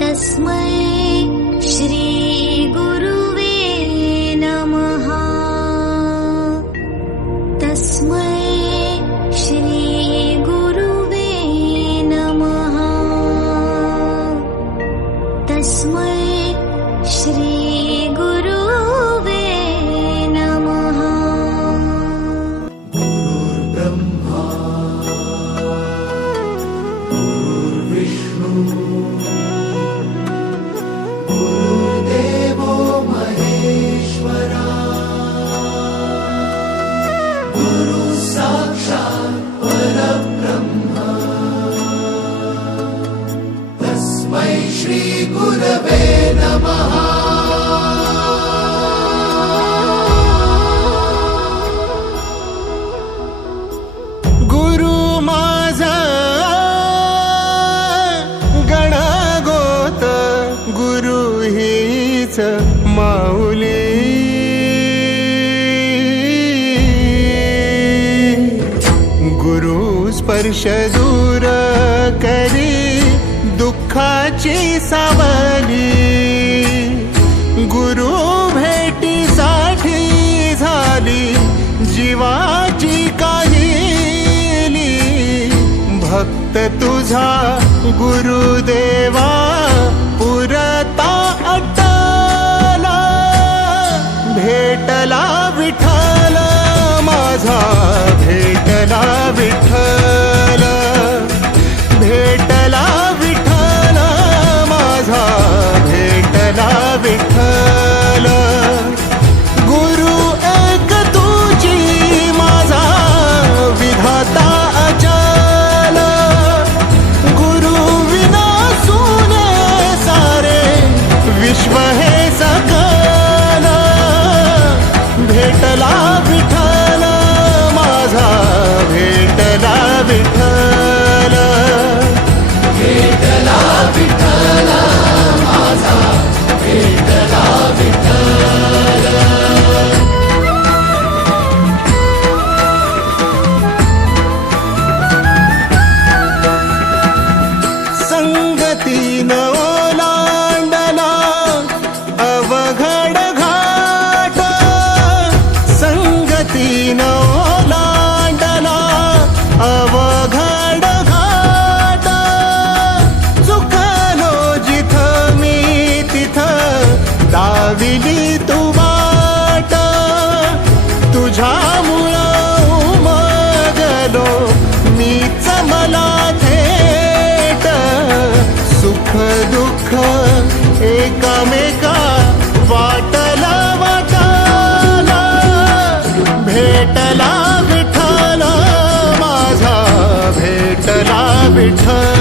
तस्मै श्री गुरुवे नमः। तस्मै श्री गुरुवे नमः। तस्मै श्री गुरुवे नमः। गुरुर्ब्रह्मा गुरुर्विष्णु गुरुर्देवो महेश्वरा गुरु साक्षात् परब्रह्म तस्मै श्री गुरवे नमः। गुरु माझा गणगोत गुरु हीच माऊली। गुरु स्पर्श दूर करी दुःखाची सावली। गुरु भेटीसाठी झाली जीवाची काहिली। भक्त तुझा गुरुदेवा पुरता अट्टला। भेटला विठ्ठल माझा भेटला विठ्ठल। भेटला विठ्ठल माझा भेटला विठ्ठल। गुरु एक तुझी माझा विधाता अचल। गुरु विना सुने सारे विश्व हे सकल। भेटला विठ्ठल माझा भेटला विठ्ठल। भेटला विठ्ठल माझा भेटला विठ्ठल। संगतीन ओलांडला अवघड घाट। संगतीन ओलांडला अवघड घाट। चुकलो जिथं मी तिथं दाविली तू वाट। तुझ्यामुळं उमगलो मीच मला थेट। सुख दुःख एकामेका वाटला वाटाला। भेटला विठ्ठल माझा भेटला विठ्ठल।